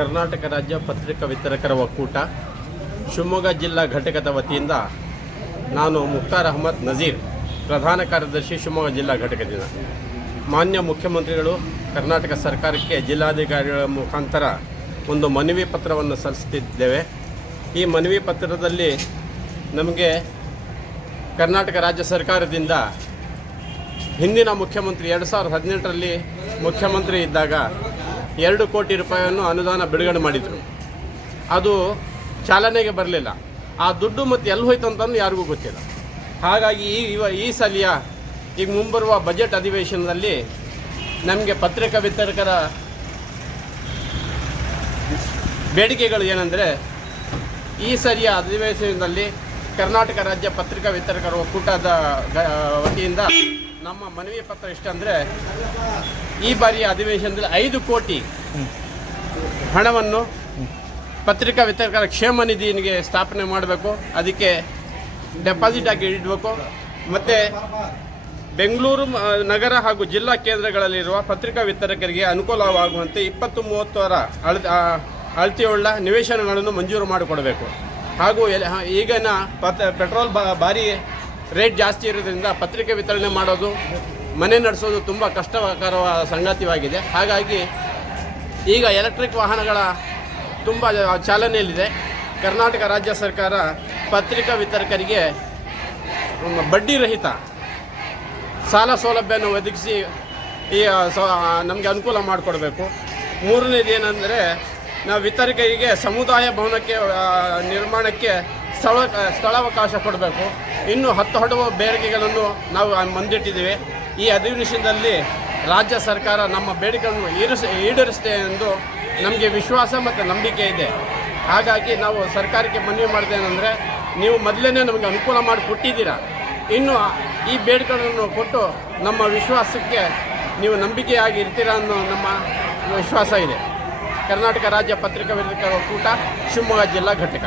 ಕರ್ನಾಟಕ ರಾಜ್ಯ ಪತ್ರಿಕಾ ವಿತರಕರ ಒಕ್ಕೂಟ, ಶಿವಮೊಗ್ಗ ಜಿಲ್ಲಾ ಘಟಕದ ವತಿಯಿಂದ ನಾನು ಮುಖ್ತಾರ್ ಅಹಮದ್ ನಜೀರ್, ಪ್ರಧಾನ ಕಾರ್ಯದರ್ಶಿ ಶಿವಮೊಗ್ಗ ಜಿಲ್ಲಾ ಘಟಕದಿಂದ. ಮಾನ್ಯ ಮುಖ್ಯಮಂತ್ರಿಗಳು, ಕರ್ನಾಟಕ ಸರ್ಕಾರಕ್ಕೆ ಜಿಲ್ಲಾಧಿಕಾರಿಗಳ ಮುಖಾಂತರ ಒಂದು ಮನವಿ ಪತ್ರವನ್ನು ಸಲ್ಲಿಸುತ್ತಿದ್ದೇವೆ. ಈ ಮನವಿ ಪತ್ರದಲ್ಲಿ ನಮಗೆ ಕರ್ನಾಟಕ ರಾಜ್ಯ ಸರ್ಕಾರದಿಂದ ಹಿಂದಿನ ಮುಖ್ಯಮಂತ್ರಿ ಎರಡು ಸಾವಿರದ ಹದಿನೆಂಟರಲ್ಲಿ ಮುಖ್ಯಮಂತ್ರಿ ಇದ್ದಾಗ ಎರಡು ಕೋಟಿ ರೂಪಾಯಿಯನ್ನು ಅನುದಾನ ಬಿಡುಗಡೆ ಮಾಡಿದರು. ಅದು ಚಾಲನೆಗೆ ಬರಲಿಲ್ಲ. ಆ ದುಡ್ಡು ಮತ್ತು ಎಲ್ಲಿ ಹೋಯ್ತು ಅಂತಂದು ಯಾರಿಗೂ ಗೊತ್ತಿಲ್ಲ. ಹಾಗಾಗಿ ಈ ಇವ ಈ ಸಲಿಯ ಈಗ ಮುಂಬರುವ ಬಜೆಟ್ ಅಧಿವೇಶನದಲ್ಲಿ ನಮಗೆ ಪತ್ರಿಕಾ ವಿತರಕರ ಬೇಡಿಕೆಗಳು ಏನಂದರೆ, ಈ ಸರಿಯ ಅಧಿವೇಶನದಲ್ಲಿ ಕರ್ನಾಟಕ ರಾಜ್ಯ ಪತ್ರಿಕಾ ವಿತರಕರ ಒಕ್ಕೂಟದ ವತಿಯಿಂದ ನಮ್ಮ ಮನವಿ ಪತ್ರ ಎಷ್ಟಂದ್ರೆ, ಈ ಬಾರಿಯ ಅಧಿವೇಶನದಲ್ಲಿ ಐದು ಕೋಟಿ ಹಣವನ್ನು ಪತ್ರಿಕಾ ವಿತರಕರ ಕ್ಷೇಮ ನಿಧಿಗೆ ಸ್ಥಾಪನೆ ಮಾಡಬೇಕು. ಅದಕ್ಕೆ ಡೆಪಾಸಿಟ್ ಆಗಿ ಇಡಬೇಕು. ಮತ್ತು ಬೆಂಗಳೂರು ನಗರ ಹಾಗೂ ಜಿಲ್ಲಾ ಕೇಂದ್ರಗಳಲ್ಲಿರುವ ಪತ್ರಿಕಾ ವಿತರಕರಿಗೆ ಅನುಕೂಲವಾಗುವಂತೆ ಇಪ್ಪತ್ತು ಮೂವತ್ತರ ಅಳ ಅಳತೆಯುಳ್ಳ ನಿವೇಶನಗಳನ್ನು ಮಂಜೂರು ಮಾಡಿಕೊಡಬೇಕು. ಹಾಗೂ ಈಗಿನ ಪೆಟ್ರೋಲ್ ಭಾರಿ ರೇಟ್ ಜಾಸ್ತಿ ಇರೋದ್ರಿಂದ ಪತ್ರಿಕೆ ವಿತರಣೆ ಮಾಡೋದು, ಮನೆ ನಡೆಸೋದು ತುಂಬ ಕಷ್ಟಕರವಾದ ಸಂಗತಿವಾಗಿದೆ. ಹಾಗಾಗಿ ಈಗ ಎಲೆಕ್ಟ್ರಿಕ್ ವಾಹನಗಳ ತುಂಬ ಚಾಲನೆಯಲ್ಲಿದೆ. ಕರ್ನಾಟಕ ರಾಜ್ಯ ಸರ್ಕಾರ ಪತ್ರಿಕಾ ವಿತರಕರಿಗೆ ಬಡ್ಡಿ ರಹಿತ ಸಾಲ ಸೌಲಭ್ಯವನ್ನು ಒದಗಿಸಿ ಈ ನಮಗೆ ಅನುಕೂಲ ಮಾಡಿಕೊಡ್ಬೇಕು. ಮೂರನೇದು ಏನಂದರೆ ನಾವು ವಿತರಕರಿಗೆ ಸಮುದಾಯ ಭವನಕ್ಕೆ ನಿರ್ಮಾಣಕ್ಕೆ ಸ್ಥಳ ಸ್ಥಳಾವಕಾಶ ಕೊಡಬೇಕು. ಇನ್ನು ಹತ್ತು ಹೊಡುವ ಬೇಡಿಕೆಗಳನ್ನು ನಾವು ಮುಂದಿಟ್ಟಿದ್ದೀವಿ. ಈ ಅಧಿವೇಶನದಲ್ಲಿ ರಾಜ್ಯ ಸರ್ಕಾರ ನಮ್ಮ ಬೇಡಿಕೆಗಳನ್ನು ಈರಿಸ, ಈಡೇರಿಸುತ್ತೆ ಎಂದು ನಮಗೆ ವಿಶ್ವಾಸ ಮತ್ತು ನಂಬಿಕೆ ಇದೆ. ಹಾಗಾಗಿ ನಾವು ಸರ್ಕಾರಕ್ಕೆ ಮನವಿ ಮಾಡಿದ್ದೇನೆಂದರೆ ನೀವು ಮೊದಲೇ ನಮಗೆ ಅನುಕೂಲ ಮಾಡಿ ಕೊಟ್ಟಿದ್ದೀರಾ. ಇನ್ನು ಈ ಬೇಡಿಕೆಗಳನ್ನು ಕೊಟ್ಟು ನಮ್ಮ ವಿಶ್ವಾಸಕ್ಕೆ ನೀವು ನಂಬಿಕೆಯಾಗಿ ಇರ್ತೀರಾ ಅನ್ನೋ ನಮ್ಮ ವಿಶ್ವಾಸ ಇದೆ. ಕರ್ನಾಟಕ ರಾಜ್ಯ ಪತ್ರಿಕಾ ವಿತರಕರ ಒಕ್ಕೂಟ, ಶಿವಮೊಗ್ಗ ಜಿಲ್ಲಾ ಘಟಕ.